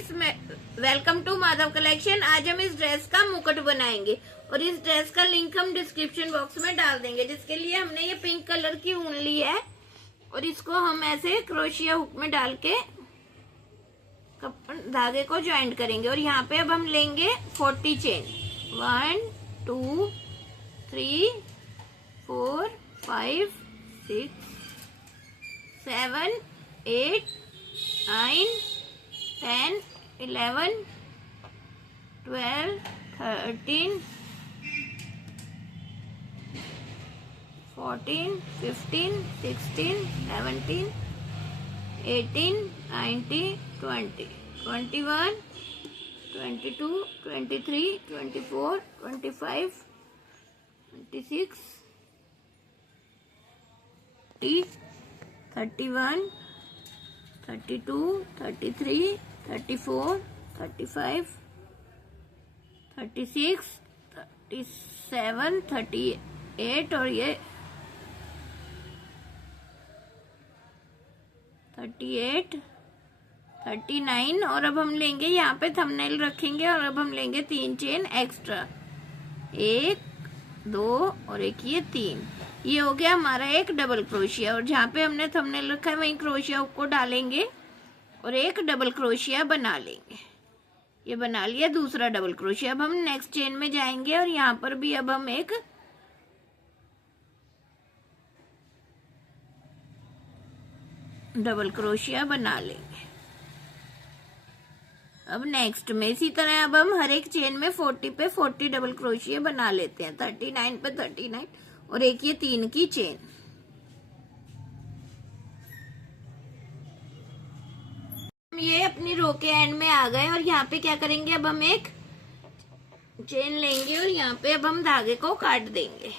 Friends, welcome to Madhav collection. आज हम इस ड्रेस का मुकुट बनाएंगे और इस ड्रेस का लिंक हम डिस्क्रिप्शन बॉक्स में डाल देंगे। जिसके लिए हमने ये पिंक कलर की ऊन ली है और इसको हम ऐसे क्रोशिया हुक में डाल के धागे को ज्वाइंट करेंगे। और यहाँ पे अब हम लेंगे 40 चेन। 1 2 3 4 5 6 7 8 9 10 11 12 13 14 15 16 17 18 19 20 21 22 23 24 25 26 31 32 33 34 35 36 37 38 और ये 38 39। और अब हम लेंगे यहाँ पे थंबनेल रखेंगे और अब हम लेंगे 3 चेन एक्स्ट्रा, 1 2 और एक ये 3। ये हो गया हमारा एक डबल क्रोशिया। और जहाँ पे हमने थंबनेल रखा है वहीं क्रोशिया को डालेंगे और एक डबल क्रोशिया बना लेंगे। ये बना लिया दूसरा डबल क्रोशिया। अब हम नेक्स्ट चेन में जाएंगे और यहाँ पर भी अब हम एक डबल क्रोशिया बना लेंगे। अब नेक्स्ट में इसी तरह अब हम हर एक चेन में 40 पे 40 डबल क्रोशिया बना लेते हैं। 39 पे 39 और एक ये 3 की चेन। हम ये अपनी रो के एंड में आ गए और यहाँ पे क्या करेंगे, अब हम एक चेन लेंगे और यहाँ पे अब हम धागे को काट देंगे।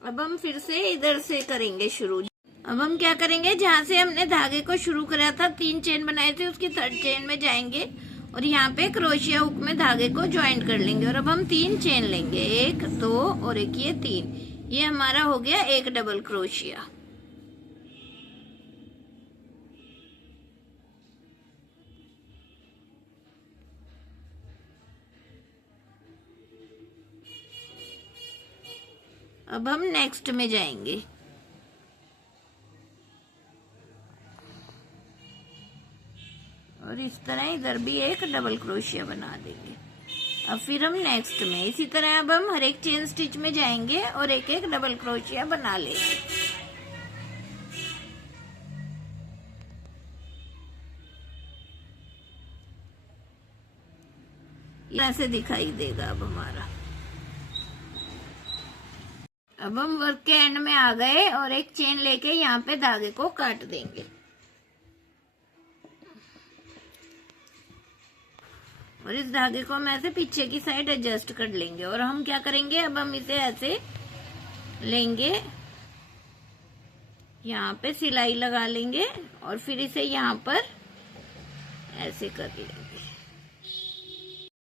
अब हम फिर से इधर से करेंगे शुरू। अब हम क्या करेंगे, जहां से हमने धागे को शुरू करा था 3 चेन बनाए थे उसकी 3rd चेन में जाएंगे और यहाँ पे क्रोशिया हुक में धागे को ज्वाइंट कर लेंगे। और अब हम 3 चेन लेंगे, 1 2 और एक ये 3। ये हमारा हो गया एक डबल क्रोशिया। अब हम नेक्स्ट में जाएंगे और इस तरह इधर भी एक डबल क्रोशिया बना देंगे। अब फिर हम नेक्स्ट में इसी तरह अब हम हर एक चेन स्टिच में जाएंगे और एक एक डबल क्रोशिया बना लेंगे। ऐसे दिखाई देगा अब हमारा। अब हम वर्क के एंड में आ गए और एक चेन लेके यहाँ पे धागे को काट देंगे। और इस धागे को हम ऐसे पीछे की साइड एडजस्ट कर लेंगे। और हम क्या करेंगे, अब हम इसे ऐसे लेंगे, यहाँ पे सिलाई लगा लेंगे और फिर इसे यहाँ पर ऐसे कर लेंगे।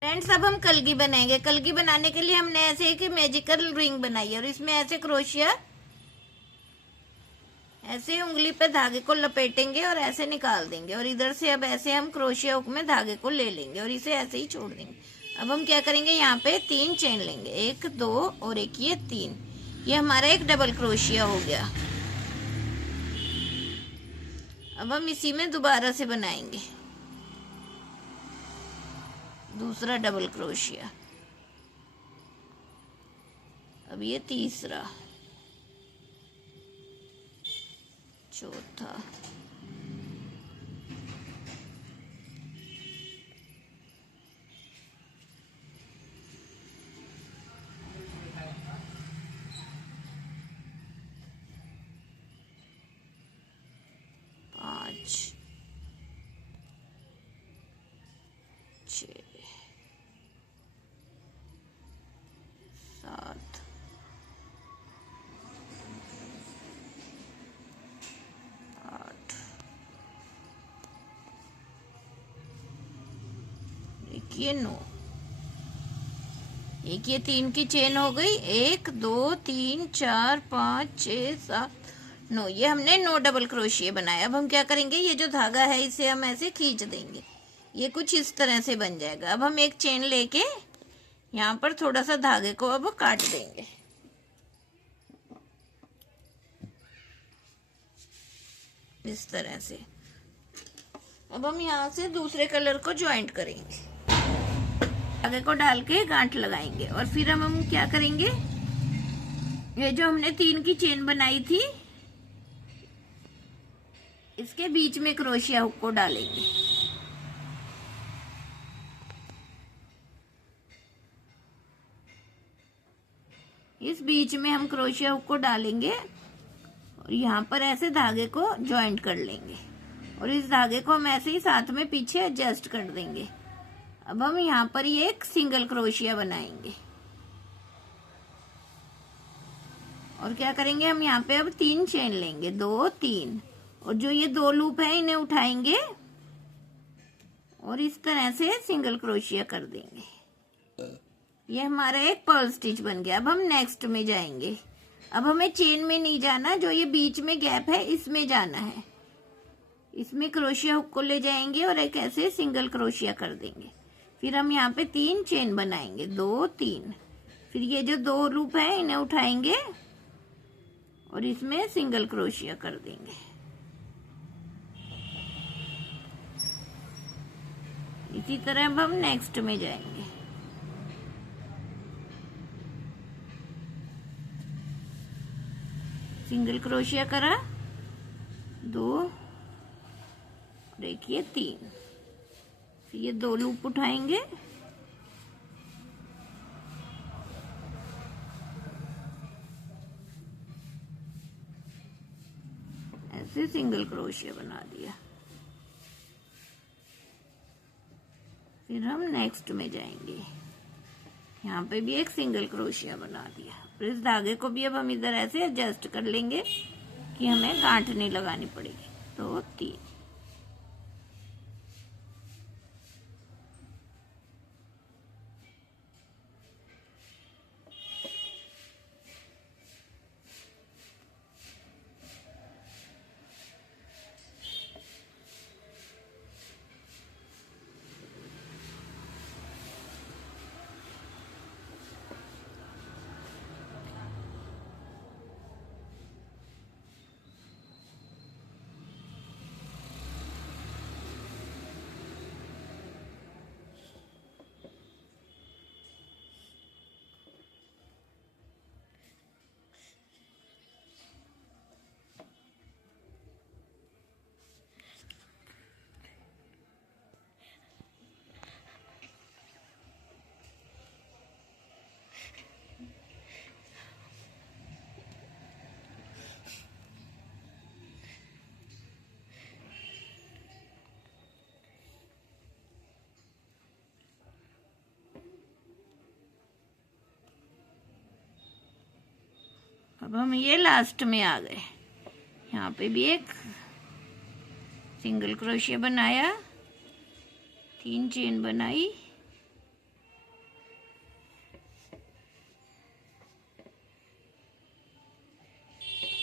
फ्रेंड्स, अब हम कलगी बनाएंगे। कलगी बनाने के लिए हमने ऐसे एक मैजिकल रिंग बनाई है और इसमें ऐसे क्रोशिया ऐसे उंगली पे धागे को लपेटेंगे और ऐसे निकाल देंगे। और इधर से अब ऐसे हम क्रोशिया हुक में धागे को ले लेंगे और इसे ऐसे ही छोड़ देंगे। अब हम क्या करेंगे, यहाँ पे 3 चेन लेंगे, 1 2 और एक ये 3। ये हमारा एक डबल क्रोशिया हो गया। अब हम इसी में दोबारा से बनाएंगे दूसरा डबल क्रोशिया। अब ये तीसरा, चौथा, पांच, 6 7 8। देखिए 9। एक ये 3 की चेन हो गई, 1 2 3 4 5 6 7 नो, ये हमने नो डबल क्रोशिया बनाया। अब हम क्या करेंगे, ये जो धागा है इसे हम ऐसे खींच देंगे, ये कुछ इस तरह से बन जाएगा। अब हम एक चेन लेके यहाँ पर थोड़ा सा धागे को अब काट देंगे, इस तरह से। अब हम यहाँ से दूसरे कलर को ज्वाइंट करेंगे, धागे को डाल के गांठ लगाएंगे और फिर हम क्या करेंगे, ये जो हमने 3 की चेन बनाई थी इसके बीच में क्रोशिया हुक को डालेंगे। इस बीच में हम क्रोशिया हुक को डालेंगे और यहाँ पर ऐसे धागे को ज्वाइंट कर लेंगे और इस धागे को हम ऐसे ही साथ में पीछे एडजस्ट कर देंगे। अब हम यहाँ पर ये एक सिंगल क्रोशिया बनाएंगे और क्या करेंगे, हम यहाँ पे अब 3 चेन लेंगे, 2 3, और जो ये 2 लूप है इन्हें उठाएंगे और इस तरह से सिंगल क्रोशिया कर देंगे। ये हमारा एक पर्ल स्टिच बन गया। अब हम नेक्स्ट में जाएंगे। अब हमें चेन में नहीं जाना, जो ये बीच में गैप है इसमें जाना है। इसमें क्रोशिया हुक को ले जाएंगे और एक ऐसे सिंगल क्रोशिया कर देंगे। फिर हम यहाँ पे 3 चेन बनाएंगे, 2 3, फिर ये जो 2 लूप है इन्हें उठाएंगे और इसमें सिंगल क्रोशिया कर देंगे। इसी तरह अब हम नेक्स्ट में जाएंगे। सिंगल क्रोशिया करा, 2 देखिए 3, फिर ये 2 लूप उठाएंगे, ऐसे सिंगल क्रोशिया बना दिया। फिर हम नेक्स्ट में जाएंगे, यहाँ पे भी एक सिंगल क्रोशिया बना दिया। फिर इस धागे को भी अब हम इधर ऐसे एडजस्ट कर लेंगे कि हमें गांठ नहीं लगानी पड़ेगी। 2 3, अब हम ये लास्ट में आ गए। यहाँ पे भी एक सिंगल क्रोशिया बनाया, 3 चेन बनाई,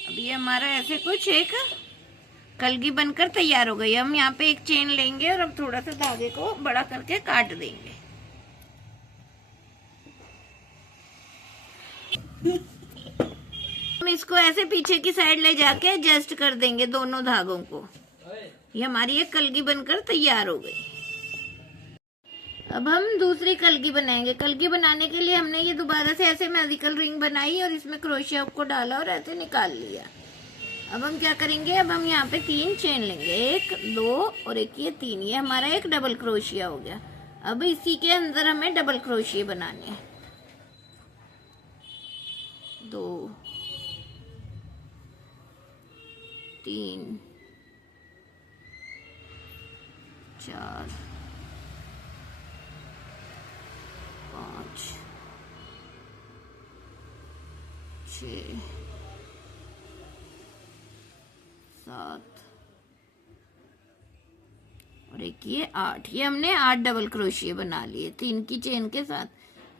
अब ये हमारा ऐसे कुछ एक कलगी बनकर तैयार हो गई। हम यहाँ पे एक चेन लेंगे और अब थोड़ा सा धागे को बड़ा करके काट देंगे। हम इसको ऐसे पीछे की साइड ले जाके एडजस्ट कर देंगे दोनों धागों को। ये हमारी एक कलगी बनकर तैयार हो गई। अब हम दूसरी कलगी बनाएंगे। कलगी बनाने के लिए हमने ये दोबारा से ऐसे मैजिकल रिंग बनाई और इसमें क्रोशिया को डाला और ऐसे निकाल लिया। अब हम क्या करेंगे, अब हम यहाँ पे 3 चेन लेंगे, 1 2 और एक ये 3, ये हमारा एक डबल क्रोशिया हो गया। अब इसी के अंदर हमें डबल क्रोशिया बनाने हैं, 2 3 4 5 6 7 और एक ये 8। ये हमने 8 डबल क्रोशिया बना लिए 3 की चेन के साथ।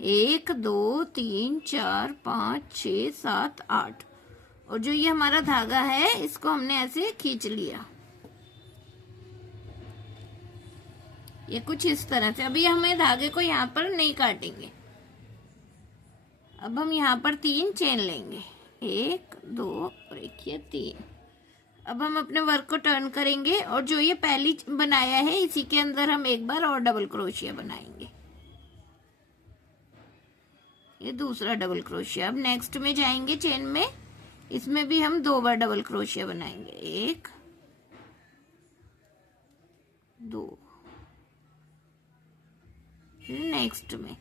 1 2 3 4 5 6 7 8 और जो ये हमारा धागा है इसको हमने ऐसे खींच लिया, ये कुछ इस तरह से। अभी हमें धागे को यहाँ पर नहीं काटेंगे। अब हम यहाँ पर 3 चेन लेंगे, 1 2 और एक ये 3। अब हम अपने वर्क को टर्न करेंगे और जो ये पहली बनाया है इसी के अंदर हम एक बार और डबल क्रोशिया बनाएंगे। ये दूसरा डबल क्रोशिया। अब नेक्स्ट में जाएंगे चेन में, इसमें भी हम 2 बार डबल क्रोशिया बनाएंगे, 1 2। फिर नेक्स्ट में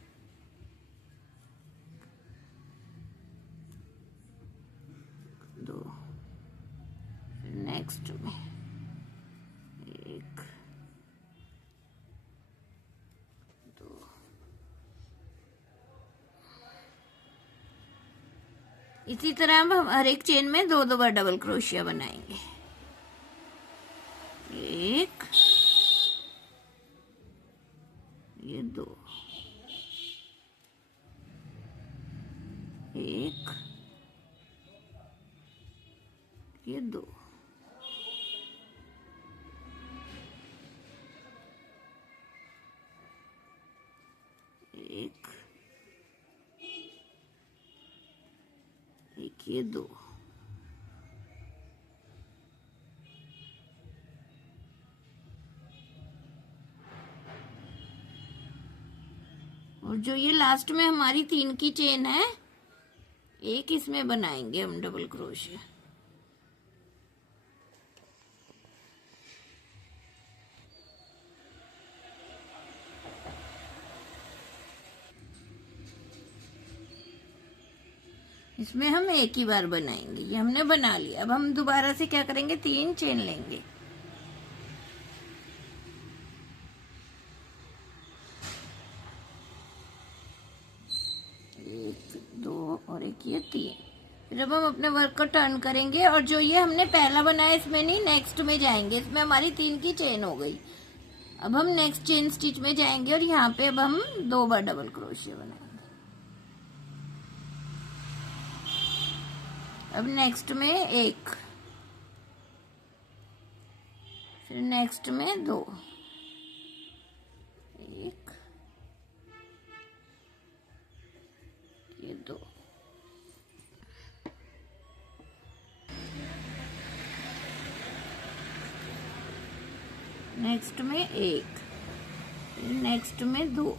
2, फिर नेक्स्ट में 1 2। इसी तरह हम हर एक चेन में 2 बार डबल क्रोशिया बनाएंगे, 1 ये 2, 1 ये 2, 1 ये 2। और जो ये लास्ट में हमारी 3 की चेन है, एक इसमें बनाएंगे हम डबल क्रोशिया। इसमें हम एक ही बार बनाएंगे, ये हमने बना लिया। अब हम दोबारा से क्या करेंगे, 3 चेन लेंगे, 1 2 और एक ये 3। फिर अब हम अपने वर्क को टर्न करेंगे और जो ये हमने पहला बनाया इसमें नहीं, नेक्स्ट में जाएंगे। इसमें हमारी 3 की चेन हो गई। अब हम नेक्स्ट चेन स्टिच में जाएंगे और यहाँ पे अब हम 2 बार डबल क्रोशिया बनाएंगे। अब नेक्स्ट में 1, फिर नेक्स्ट में 2, 1 ये 2। नेक्स्ट में 1, फिर नेक्स्ट में 2,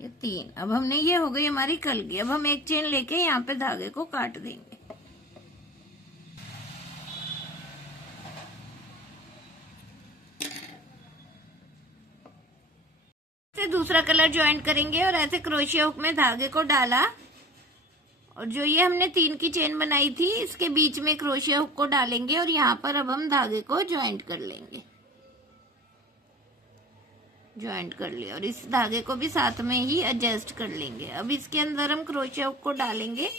ये 3। अब हमने, ये हो गई हमारी कल की। अब हम एक चेन लेके यहाँ पे धागे को काट देंगे। से दूसरा कलर ज्वाइन करेंगे और ऐसे क्रोशिया हुक में धागे को डाला और जो ये हमने 3 की चेन बनाई थी इसके बीच में क्रोशिया हुक को डालेंगे और यहाँ पर अब हम धागे को ज्वाइंट कर लेंगे। ज्वाइंट कर लिया और इस धागे को भी साथ में ही एडजस्ट कर लेंगे। अब इसके अंदर हम क्रोशिया हुक को डालेंगे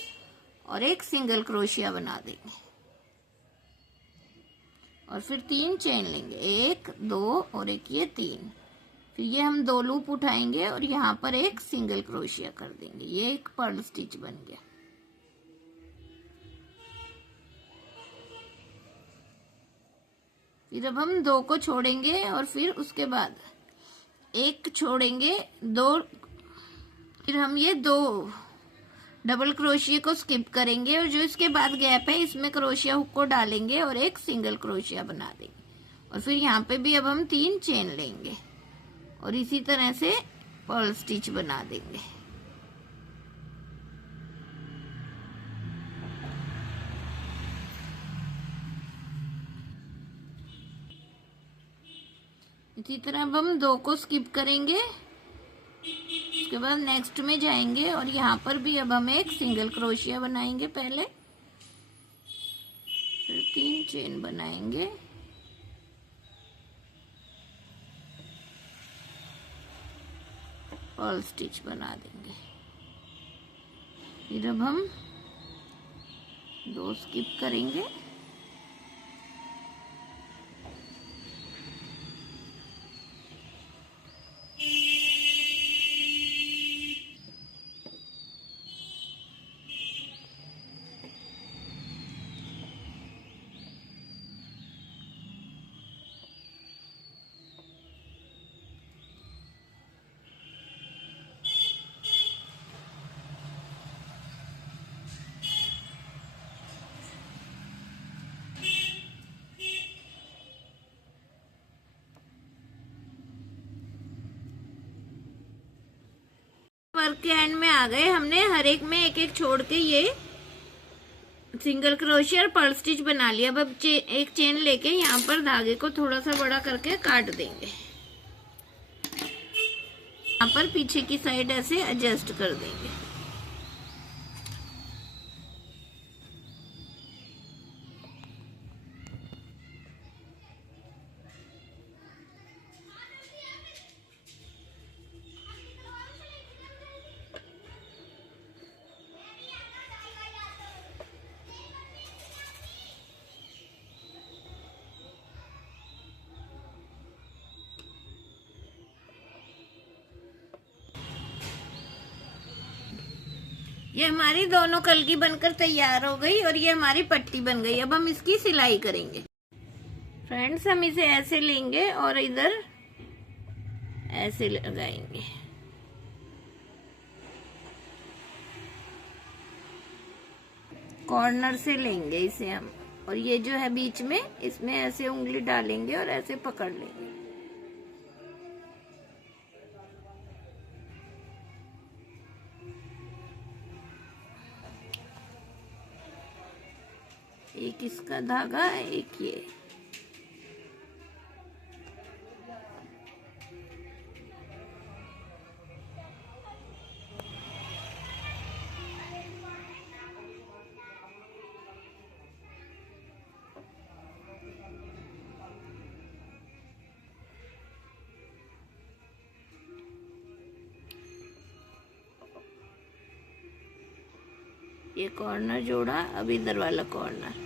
और एक सिंगल क्रोशिया बना देंगे और फिर 3 चेन लेंगे, 1 2 और एक ये 3। फिर ये हम 2 लूप उठाएंगे और यहाँ पर एक सिंगल क्रोशिया कर देंगे। ये एक पर्ल स्टिच बन गया। फिर अब हम 2 को छोड़ेंगे और फिर उसके बाद 1 छोड़ेंगे, 2, फिर हम ये 2 डबल क्रोशिया को स्किप करेंगे और जो इसके बाद गैप है इसमें क्रोशिया हुक को डालेंगे और एक सिंगल क्रोशिया बना देंगे और फिर यहाँ पे भी अब हम 3 चेन लेंगे और इसी तरह से पर्ल स्टिच बना देंगे। इसी तरह अब हम 2 को स्किप करेंगे, उसके बाद नेक्स्ट में जाएंगे और यहाँ पर भी अब हम एक सिंगल क्रोशिया बनाएंगे पहले, फिर 3 चेन बनाएंगे, पर्ल स्टिच बना देंगे। फिर अब हम 2 स्किप करेंगे, वर्क के एंड में आ गए। हमने हर एक में एक एक छोड़ के ये सिंगल क्रोशिया और पर्ल स्टिच बना लिया। अब एक चेन लेके यहाँ पर धागे को थोड़ा सा बड़ा करके काट देंगे, यहाँ पर पीछे की साइड ऐसे एडजस्ट कर देंगे। ये हमारी दोनों कलगी बनकर तैयार हो गई और ये हमारी पट्टी बन गई। अब हम इसकी सिलाई करेंगे। फ्रेंड्स, हम इसे ऐसे लेंगे और इधर ऐसे लगाएंगे। कॉर्नर से लेंगे इसे हम और ये जो है बीच में, इसमें ऐसे उंगली डालेंगे और ऐसे पकड़ लेंगे। एक इसका धागा, एक ये। ये कॉर्नर जोड़ा, अब इधर वाला कॉर्नर।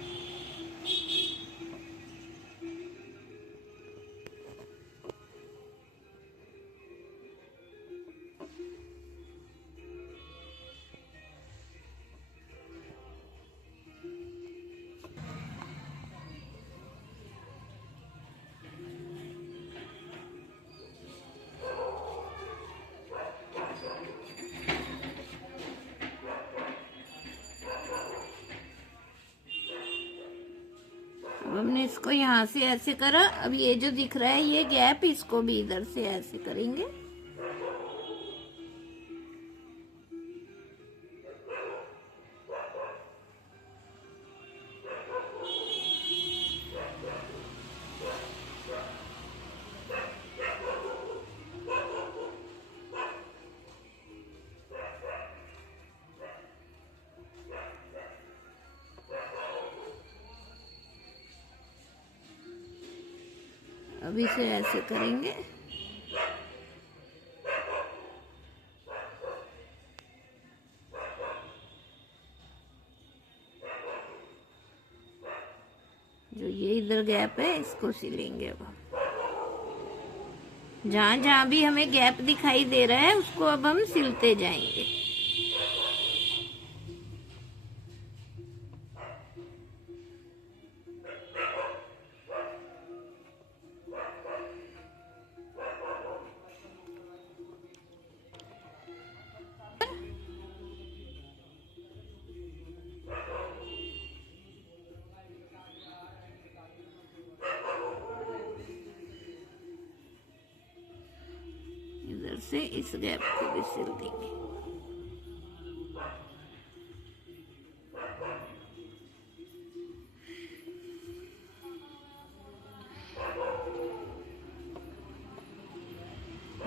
हमने इसको यहाँ से ऐसे करा। अब ये जो दिख रहा है ये गैप, इसको भी इधर से ऐसे करेंगे। अब इसे ऐसे करेंगे। जो ये इधर गैप है इसको सिलेंगे। अब जहां जहां भी हमें गैप दिखाई दे रहा है उसको अब हम सिलते जाएंगे। से इस गैप को भी सिल देंगे।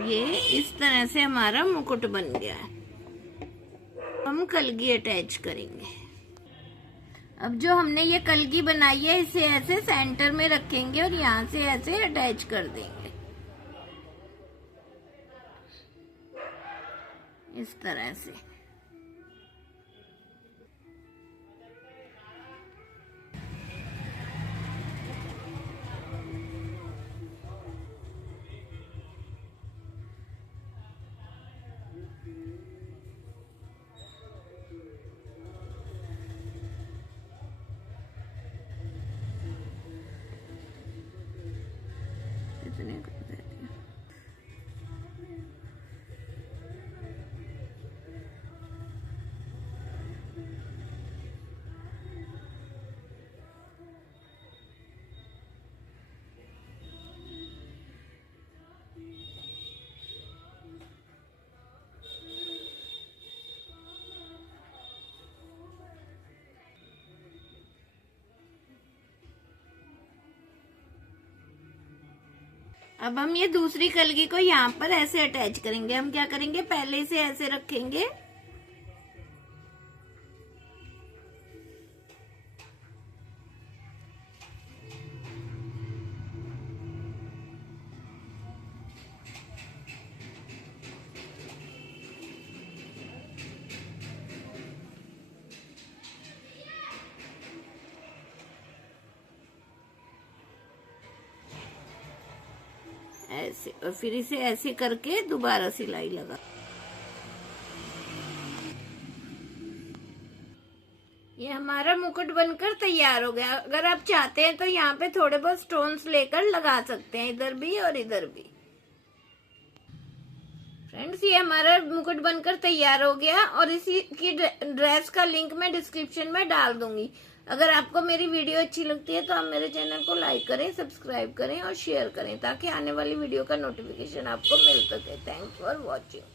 ये इस तरह से हमारा मुकुट बन गया है। हम कलगी अटैच करेंगे। अब जो हमने ये कलगी बनाई है इसे ऐसे सेंटर में रखेंगे और यहाँ से ऐसे अटैच कर देंगे इस तरह से। इतने कर देते हैं। अब हम ये दूसरी कलगी को यहाँ पर ऐसे अटैच करेंगे। हम क्या करेंगे, पहले से ऐसे रखेंगे ऐसे, और फिर इसे ऐसे करके दोबारा सिलाई लगा। ये हमारा मुकुट बनकर तैयार हो गया। अगर आप चाहते हैं तो यहाँ पे थोड़े बहुत स्टोन्स लेकर लगा सकते हैं, इधर भी और इधर भी। फ्रेंड्स, ये हमारा मुकुट बनकर तैयार हो गया और इसी की ड्रेस का लिंक मैं डिस्क्रिप्शन में डाल दूंगी। अगर आपको मेरी वीडियो अच्छी लगती है तो आप मेरे चैनल को लाइक करें, सब्सक्राइब करें और शेयर करें ताकि आने वाली वीडियो का नोटिफिकेशन आपको मिल सके। Thanks for watching.